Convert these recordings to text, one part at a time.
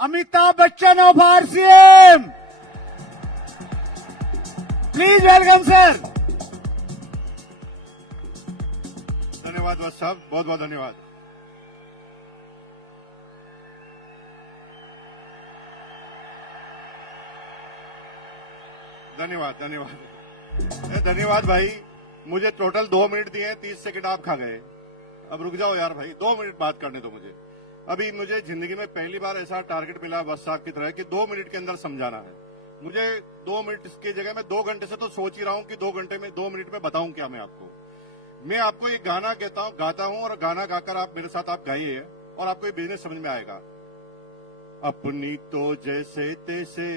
Amitabh Bachchan of RCM. Please welcome, sir. धन्यवाद बस साहब, बहुत बहुत धन्यवाद। धन्यवाद धन्यवाद धन्यवाद भाई। मुझे टोटल 2 मिनट दिए, 30 सेकंड आप खा गए। अब रुक जाओ यार भाई, 2 मिनट बात करने दो मुझे। अभी मुझे जिंदगी में पहली बार ऐसा टारगेट मिला बस साहब की तरह कि 2 मिनट के अंदर समझाना है। मुझे 2 मिनट की जगह मैं 2 घंटे से तो सोच ही रहा हूं कि 2 घंटे में 2 मिनट में बताऊं क्या मैं आपको। मैं आपको एक गाना गाता हूं और गाना गाकर आप मेरे साथ आप गाइए और आपको ये बिजनेस समझ में आएगा। अपनी तो जैसे तैसे,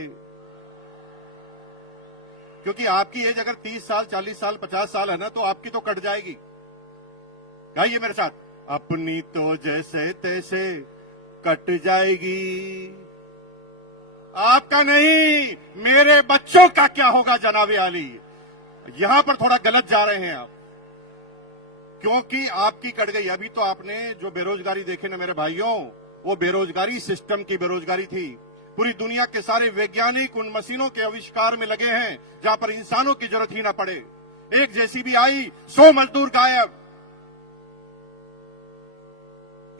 क्योंकि आपकी एज अगर 30 साल 40 साल 50 साल है ना, तो आपकी तो कट जाएगी। गाइए मेरे साथ, अपनी तो जैसे तैसे कट जाएगी, आपका नहीं मेरे बच्चों का क्या होगा जनाबे आली। यहां पर थोड़ा गलत जा रहे हैं आप, क्योंकि आपकी कट गई। अभी तो आपने जो बेरोजगारी देखे ना मेरे भाइयों, वो बेरोजगारी सिस्टम की बेरोजगारी थी। पूरी दुनिया के सारे वैज्ञानिक उन मशीनों के आविष्कार में लगे हैं जहां पर इंसानों की जरूरत ही ना पड़े। एक जेसीबी आई, 100 मजदूर गायब।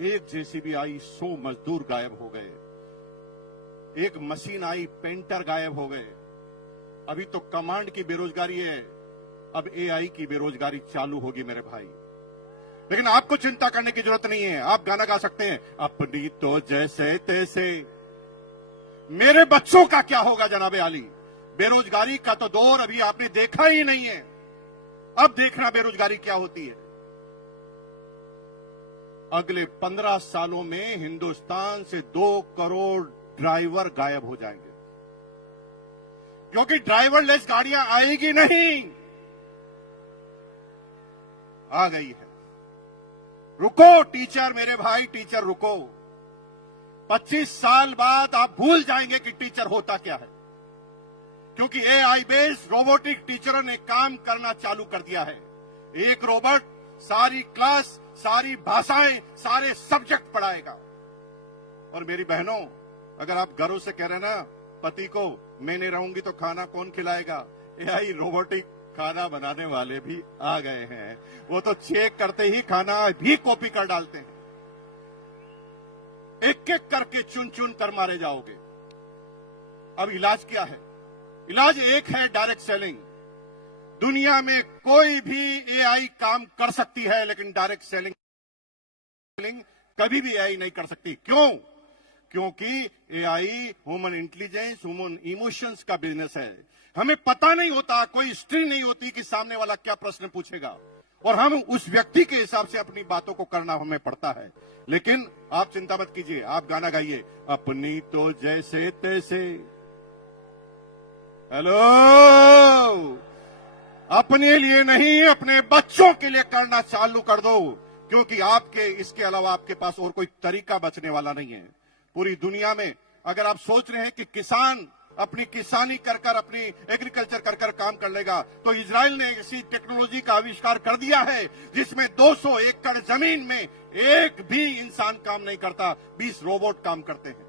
एक जेसीबी आई, 100 मजदूर गायब हो गए। एक मशीन आई, पेंटर गायब हो गए। अभी तो कमांड की बेरोजगारी है, अब एआई की बेरोजगारी चालू होगी मेरे भाई। लेकिन आपको चिंता करने की जरूरत नहीं है। आप गाना गा सकते हैं, अपनी तो जैसे तैसे मेरे बच्चों का क्या होगा जनाबे आली। बेरोजगारी का तो दौर अभी आपने देखा ही नहीं है, अब देखना बेरोजगारी क्या होती है। अगले 15 सालों में हिंदुस्तान से 2 करोड़ ड्राइवर गायब हो जाएंगे, क्योंकि ड्राइवरलेस गाड़ियां आएगी नहीं। आ गई है। रुको टीचर, मेरे भाई टीचर रुको। 25 साल बाद आप भूल जाएंगे कि टीचर होता क्या है, क्योंकि एआई बेस्ड रोबोटिक टीचरों ने काम करना चालू कर दिया है। एक रोबोट सारी क्लास, सारी भाषाएं, सारे सब्जेक्ट पढ़ाएगा। और मेरी बहनों, अगर आप गर्व से कह रहे हैं ना पति को, मैं नहीं रहूंगी तो खाना कौन खिलाएगा, एआई रोबोटिक खाना बनाने वाले भी आ गए हैं। वो तो चेक करते ही खाना भी कॉपी कर डालते हैं। एक एक करके चुन चुन कर मारे जाओगे। अब इलाज क्या है? इलाज एक है, डायरेक्ट सेलिंग। दुनिया में कोई भी एआई काम कर सकती है, लेकिन डायरेक्ट सेलिंग कभी भी एआई नहीं कर सकती। क्यों? क्योंकि AI human intelligence, human emotions का बिजनेस है। हमें पता नहीं होता, कोई हिस्ट्री नहीं होती कि सामने वाला क्या प्रश्न पूछेगा, और हम उस व्यक्ति के हिसाब से अपनी बातों को करना हमें पड़ता है। लेकिन आप चिंता मत कीजिए, आप गाना गाइए, अपनी तो जैसे तैसे। हेलो, अपने लिए नहीं, अपने बच्चों के लिए करना चालू कर दो, क्योंकि आपके इसके अलावा आपके पास और कोई तरीका बचने वाला नहीं है। पूरी दुनिया में अगर आप सोच रहे हैं कि किसान अपनी किसानी कर कर, अपनी एग्रीकल्चर कर कर काम कर लेगा, तो इजराइल ने ऐसी टेक्नोलॉजी का आविष्कार कर दिया है जिसमें 200 एकड़ जमीन में एक भी इंसान काम नहीं करता, 20 रोबोट काम करते हैं।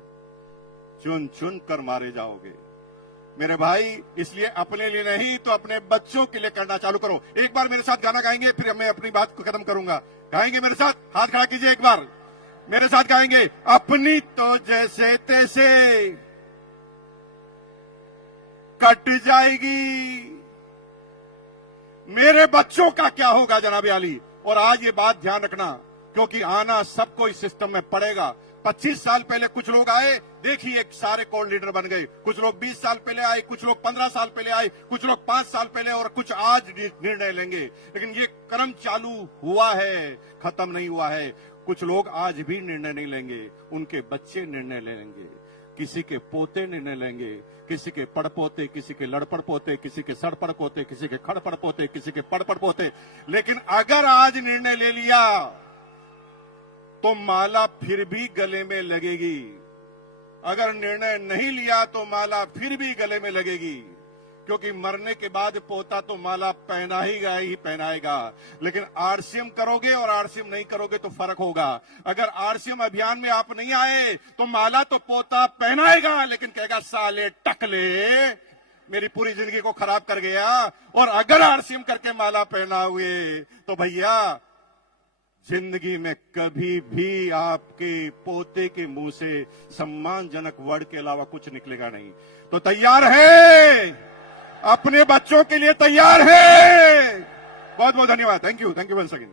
चुन चुन कर मारे जाओगे मेरे भाई। इसलिए अपने लिए नहीं तो अपने बच्चों के लिए करना चालू करो। एक बार मेरे साथ गाना गाएंगे, फिर मैं अपनी बात को खत्म करूंगा। गाएंगे मेरे साथ? हाथ खड़ा कीजिए, एक बार मेरे साथ गाएंगे, अपनी तो जैसे तैसे कट जाएगी, मेरे बच्चों का क्या होगा जनाबे आली। और आज ये बात ध्यान रखना, क्योंकि आना सबको इस सिस्टम में पड़ेगा। 25 साल पहले कुछ लोग आए, देखिए सारे कोर लीडर बन गए। कुछ लोग 20 साल पहले आए, कुछ लोग 15 साल पहले आए, कुछ लोग 5 साल पहले, और कुछ आज निर्णय लेंगे। लेकिन ये क्रम चालू हुआ है, खत्म नहीं हुआ है। कुछ लोग आज भी निर्णय नहीं लेंगे, उनके बच्चे निर्णय लेंगे, किसी के पोते निर्णय लेंगे, किसी के पड़पोते, किसी के लड़पड़ पोते, किसी के सड़पड़ पोते, किसी के खड़पड़ पोते, किसी के पड़पड़ पोते। लेकिन अगर आज निर्णय ले लिया तो माला फिर भी गले में लगेगी। अगर निर्णय नहीं लिया तो माला फिर भी गले में लगेगी। क्योंकि मरने के बाद पोता तो माला पहनाएगा, लेकिन आरसीएम करोगे और आरसीएम नहीं करोगे तो फर्क होगा। अगर आरसीएम अभियान में आप नहीं आए तो माला तो पोता पहनाएगा, लेकिन कहेगा साले टकले मेरी पूरी जिंदगी को खराब कर गया। और अगर आरसीएम करके माला पहना हुए तो भैया जिंदगी में कभी भी आपके पोते के मुंह से सम्मानजनक वर्ड के अलावा कुछ निकलेगा नहीं। तो तैयार है, अपने बच्चों के लिए तैयार है। बहुत बहुत धन्यवाद। Thank you once again.